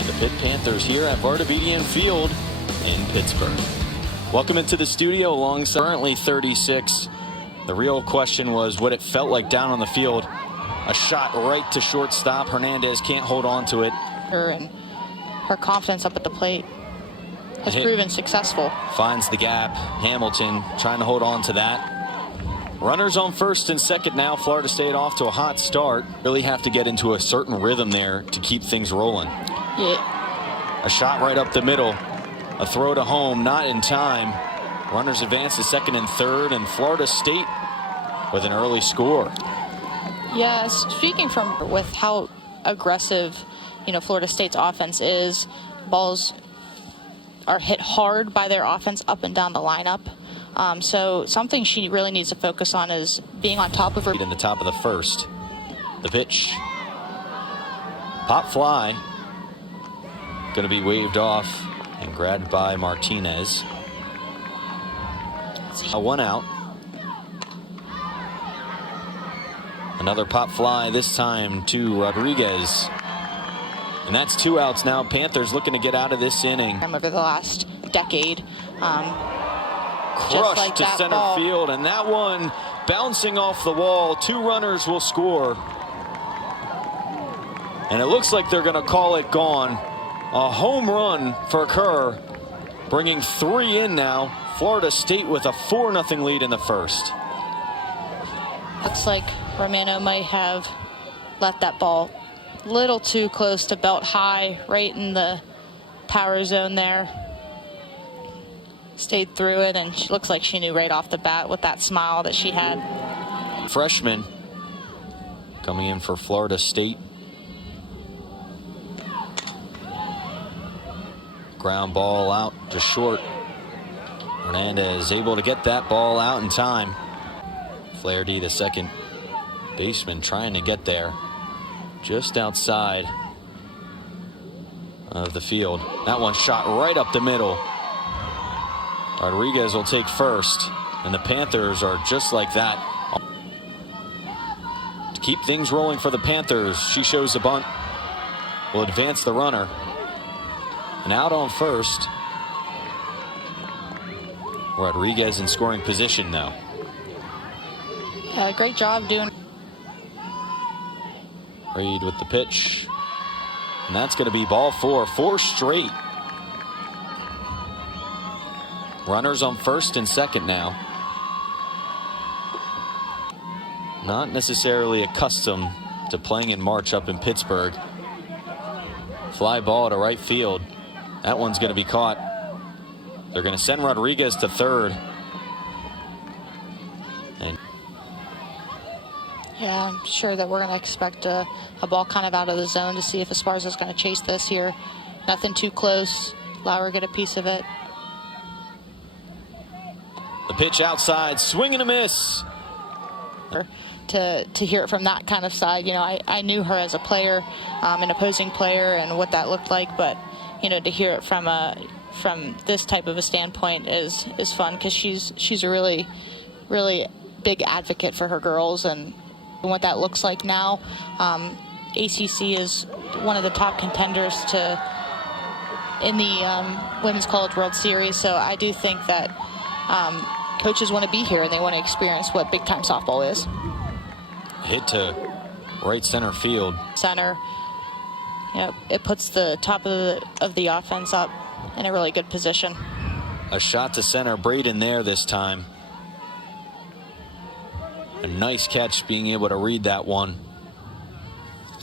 and the Pitt Panthers here at Vardavedian Field in Pittsburgh. Welcome into the studio alongside currently 36. The real question was what it felt like down on the field. A shot right to shortstop. Hernandez can't hold on to it. Her confidence up at the plate has proven successful. Finds the gap. Hamilton trying to hold on to that. Runners on first and second now. Florida State off to a hot start. Really have to get into a certain rhythm there to keep things rolling. Yeah. A shot right up the middle. A throw to home, not in time. Runners advance to second and third, and Florida State with an early score. Yeah, speaking from with how aggressive, Florida State's offense is, balls are hit hard by their offense up and down the lineup. So something she really needs to focus on is being on top of her. In the top of the first. The pitch. Pop fly. Going to be waved off and grabbed by Martinez. One out. Another pop fly, this time to Rodriguez. And that's 2 outs now. Panthers looking to get out of this inning. Over the last decade. Crushed like to center ball. field, and that one bouncing off the wall. 2 runners will score. And it looks like they're going to call it gone. A home run for Kerr, bringing 3 in now. Florida State with a 4-0 lead in the first. Looks like Romano might have let that ball a little too close to belt high, right in the power zone there. Stayed through it, and she looks like she knew right off the bat with that smile that she had. Freshman coming in for Florida State. Ground ball out to short. Hernandez able to get that ball out in time. Flaherty, the second baseman, trying to get there just outside of the field. That one shot right up the middle. Rodriguez will take first, and the Panthers are just like that. To keep things rolling for the Panthers, she shows the bunt. Will advance the runner. And out on first. Rodriguez in scoring position now. Great job doing. Reed with the pitch. And that's going to be ball 4. 4 straight. Runners on first and second now. Not necessarily accustomed to playing in March up in Pittsburgh. Fly ball to right field. That one's going to be caught. They're going to send Rodriguez to third. And Yeah, I'm sure that we're going to expect a ball kind of out of the zone to see if Esparza's going to chase this here. Nothing too close. Lauer get a piece of it. the pitch outside, swing and a miss. To hear it from that kind of side, I knew her as a player, an opposing player, and what that looked like, but to hear it from this type of a standpoint is fun, because she's a really big advocate for her girls and what that looks like now. ACC is one of the top contenders in the Women's College World Series, so I do think that coaches want to be here and they want to experience what big time softball is. Hit to right center field. Center, it puts the top of the offense up in a really good position. A shot to center, Braden there this time. A nice catch, being able to read that one.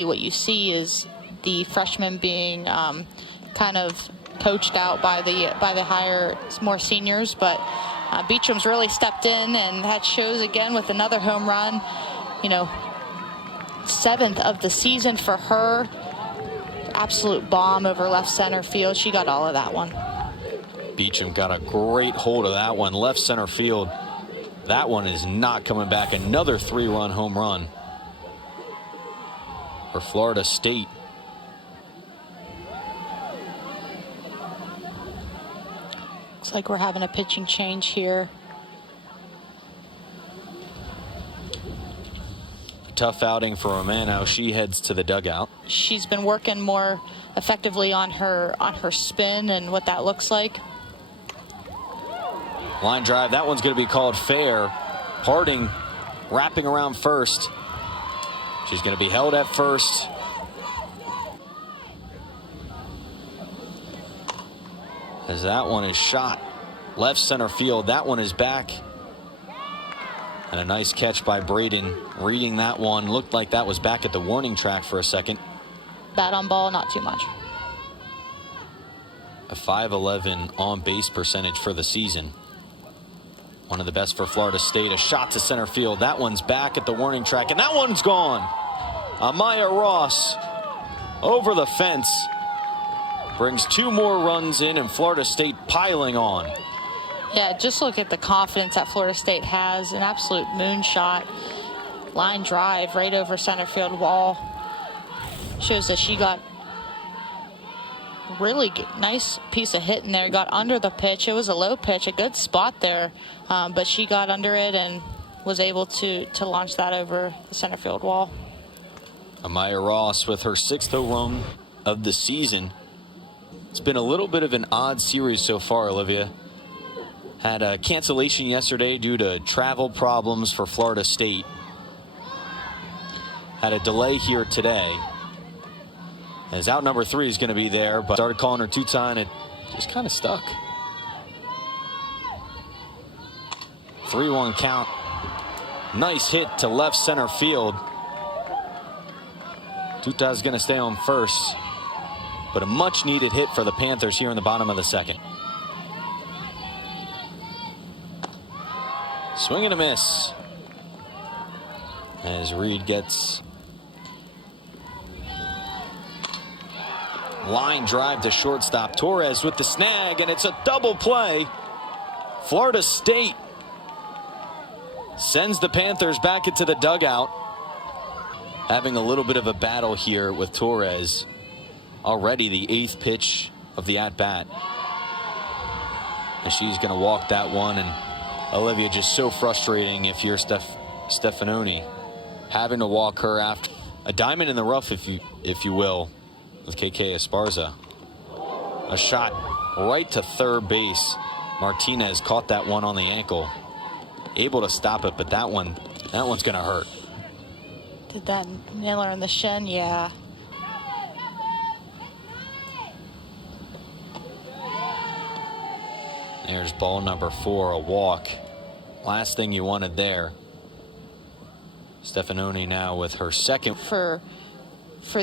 What you see is the freshmen being kind of coached out by the higher, more seniors, but Beecham's really stepped in, and that shows again with another home run. 7th of the season for her. Absolute bomb over left center field. She got all of that one. Beecham got a great hold of that one, left center field. That one is not coming back. Another 3-run home run for Florida State. Looks like we're having a pitching change here. tough outing for Romano. She heads to the dugout. She's been working more effectively on her spin and what that looks like. Line drive, that one's going to be called fair. Harding wrapping around first. She's going to be held at first. As that one is shot left center field. That one is back. And a nice catch by Braden. Reading that one. Looked like that was back at the warning track for a second. Bat on ball, not too much. A .511 on base percentage for the season. One of the best for Florida State. A shot to center field. That one's back at the warning track, and that one's gone. Amaya Ross over the fence. Brings 2 more runs in, and Florida State piling on. Yeah, just look at the confidence that Florida State has. An absolute moonshot. Line drive right over center field wall. Shows that she got really good, nice piece of hit in there. Got under the pitch. It was a low pitch, a good spot there. But she got under it and was able to launch that over the center field wall. Amaya Ross with her 6th home run of the season. It's been a little bit of an odd series so far, Olivia. Had a cancellation yesterday due to travel problems for Florida State. Had a delay here today. As out number 3 is going to be there, but started calling her 2-time, it just kind of stuck. 3-1 count. Nice hit to left center field. Tuta's going to stay on first. But a much needed hit for the Panthers here in the bottom of the 2nd. Swing and a miss. As Reed gets line drive to shortstop. Torres with the snag, and it's a double play. Florida State sends the Panthers back into the dugout. Having a little bit of a battle here with Torres. Already the 8th pitch of the at-bat. And she's going to walk that one. And Olivia, just so frustrating if you're Stefanoni, having to walk her after a diamond in the rough, if you will, with KK Esparza. A shot right to third base. Martinez caught that one on the ankle. Able to stop it, but that one's going to hurt. Did that nail her in the shin? Yeah. There's ball number 4, a walk. Last thing you wanted there. Stefanoni now with her 2nd. For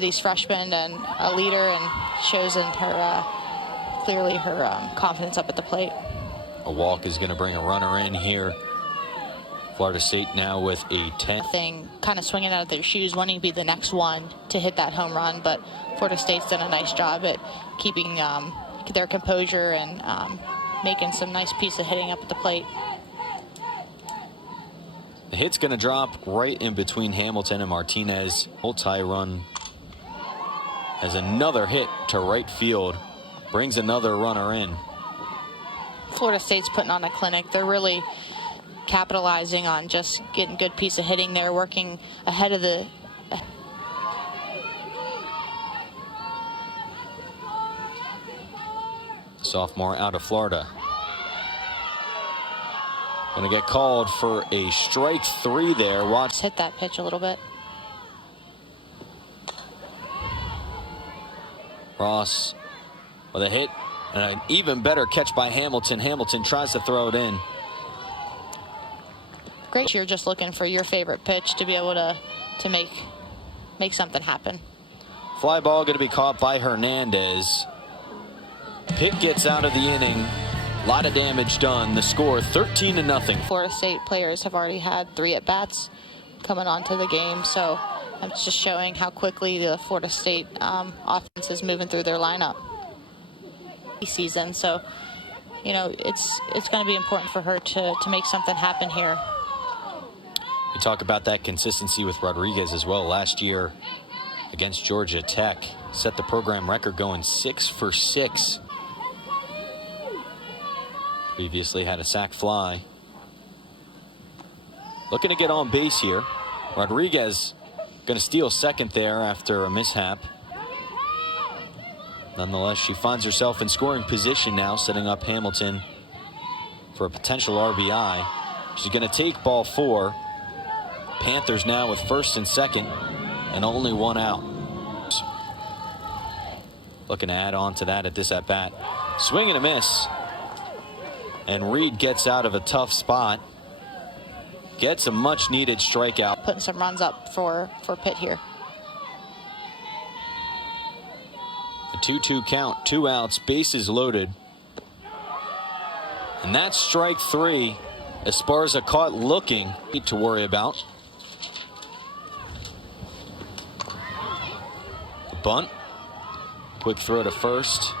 these freshmen and a leader, and shows in her clearly her confidence up at the plate. A walk is going to bring a runner in here. Florida State now with a 10th. Thing kind of swinging out of their shoes, wanting to be the next one to hit that home run, but Florida State's done a nice job at keeping their composure and making some nice piece of hitting up at the plate. The hit's going to drop right in between Hamilton and Martinez. Multi run as another hit to right field brings another runner in. Florida State's putting on a clinic. They're really capitalizing on just getting good piece of hitting there, working ahead of the sophomore out of Florida. Going to get called for a strike 3 there. Watch. Hit that pitch a little bit. Ross with a hit and an even better catch by Hamilton. Hamilton tries to throw it in. Great. You're just looking for your favorite pitch to be able to make something happen. Fly ball going to be caught by Hernandez. Pitt gets out of the inning. A lot of damage done. The score 13-0. Florida State players have already had 3 at-bats coming onto the game, so I'm just showing how quickly the Florida State offense is moving through their lineup. Season, so you know it's going to be important for her to make something happen here. You talk about that consistency with Rodriguez as well. Last year against Georgia Tech, set the program record going 6 for 6. Previously had a sac fly. Looking to get on base here. Rodriguez Going to steal second there after a mishap. Nonetheless, she finds herself in scoring position now, setting up Hamilton for a potential RBI. She's going to take ball 4. Panthers now with first and second and only one out. Looking to add on to that at this at bat. Swing and a miss. And Reed gets out of a tough spot. Gets a much needed strikeout. Putting some runs up for Pitt here. A 2-2 count, 2 outs, bases loaded. And that's strike 3. Esparza caught looking to worry about. The bunt. Quick throw to first.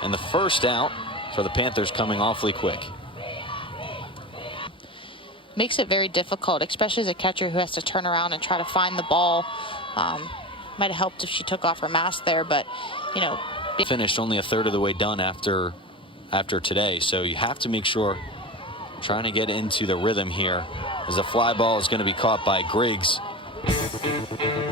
And the first out for the Panthers coming awfully quick. Makes it very difficult, especially as a catcher who has to turn around and try to find the ball. Might have helped if she took off her mask there, but, you know. Finished only a third of the way done after today, so you have to make sure, trying to get into the rhythm here, as the fly ball is going to be caught by Griggs.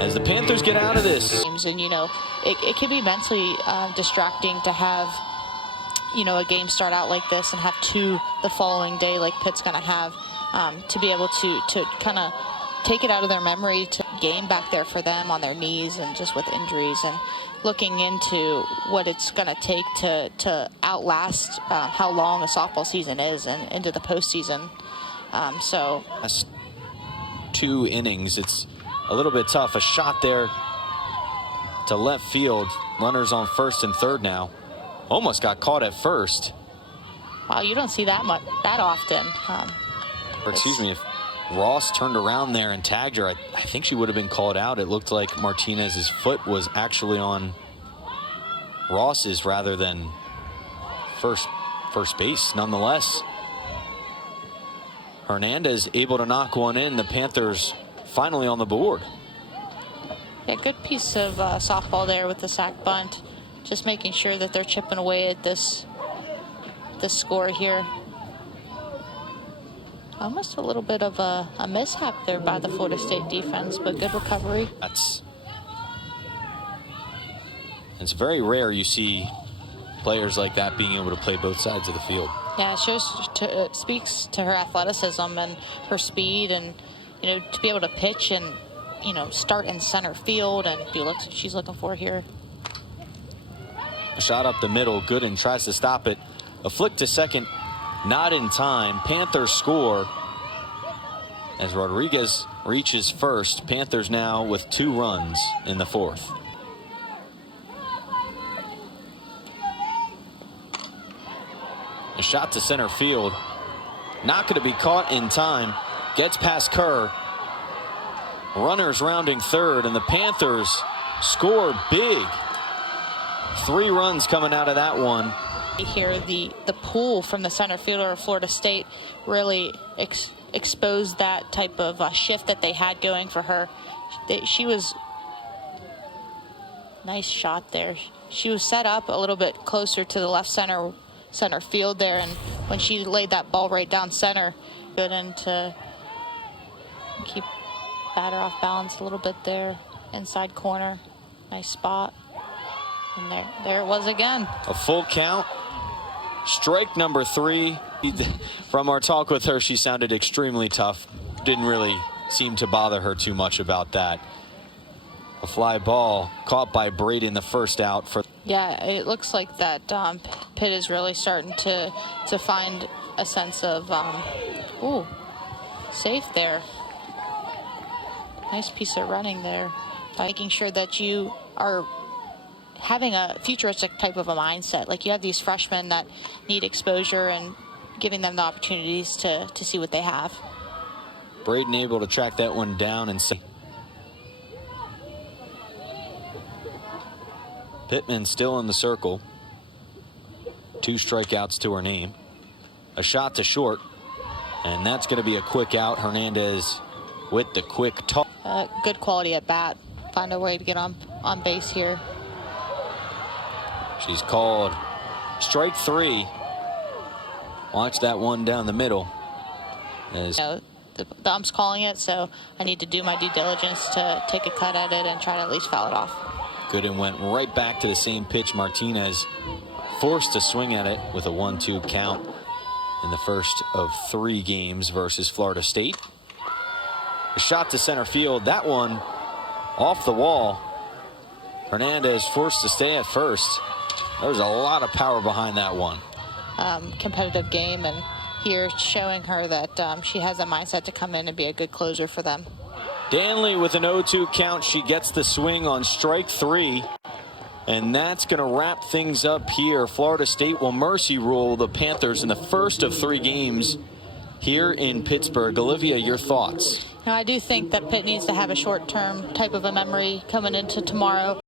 As the Panthers get out of this. And, you know, it can be mentally distracting to have, you know, a game start out like this and have 2 the following day like Pitt's going to have, to be able to kind of take it out of their memory, to game back there for them on their knees and just with injuries, and looking into what it's going to take to outlast how long a softball season is and into the postseason. So last 2 innings, it's a little bit tough. A shot there to left field. Runners on first and third now. Almost got caught at first. Wow, you don't see that often. Or excuse me, if Ross turned around there and tagged her, I think she would have been called out. It looked like Martinez's foot was actually on Ross's rather than first base. Nonetheless, Hernandez able to knock one in. The Panthers finally on the board. Yeah, good piece of softball there with the sac bunt. Just making sure that they're chipping away at this score here. Almost a little bit of a mishap there by the Florida State defense, but good recovery. It's very rare you see players like that being able to play both sides of the field. Yeah, it speaks to her athleticism and her speed, and, you know, to be able to pitch and, you know, start in center field, and she's looking for here. A shot up the middle, Gooden tries to stop it. A flick to second, not in time. Panthers score as Rodriguez reaches first. Panthers now with 2 runs in the 4th. A shot to center field, not going to be caught in time. Gets past Kerr. Runners rounding third, and the Panthers score big. 3 runs coming out of that one. Here, the pull from the center fielder of Florida State really exposed that type of shift that they had going for her. She was nice shot there. She was set up a little bit closer to the left center field there, and when she laid that ball right down center, good in to keep batter off balance a little bit there, inside corner, nice spot, and there it was again. A full count. Strike number 3. From our talk with her, she sounded extremely tough. Didn't really seem to bother her too much about that. A fly ball caught by Brady in the first out. Yeah, it looks like that Pitt is really starting to find a sense of safe there. Nice piece of running there. Making sure that you are having a futuristic type of a mindset. Like, you have these freshmen that need exposure and giving them the opportunities to see what they have. Braden able to track that one down and see. Pittman still in the circle. 2 strikeouts to her name. A shot to short, and that's going to be a quick out. Hernandez with the quick toss. Good quality at bat. Find a way to get on base here. She's called strike 3. Watch that one down the middle. the ump's calling it, so I need to do my due diligence to take a cut at it and try to at least foul it off. Gooden went right back to the same pitch. Martinez forced to swing at it with a 1-2 count in the first of 3 games versus Florida State. A shot to center field. That one off the wall. Hernandez forced to stay at first. There's a lot of power behind that one. Competitive game, and here showing her that she has a mindset to come in and be a good closer for them. Danley with an 0-2 count. She gets the swing on strike 3. And that's going to wrap things up here. Florida State will mercy rule the Panthers in the first of 3 games here in Pittsburgh. Olivia, your thoughts? Now, I do think that Pitt needs to have a short-term type of a memory coming into tomorrow.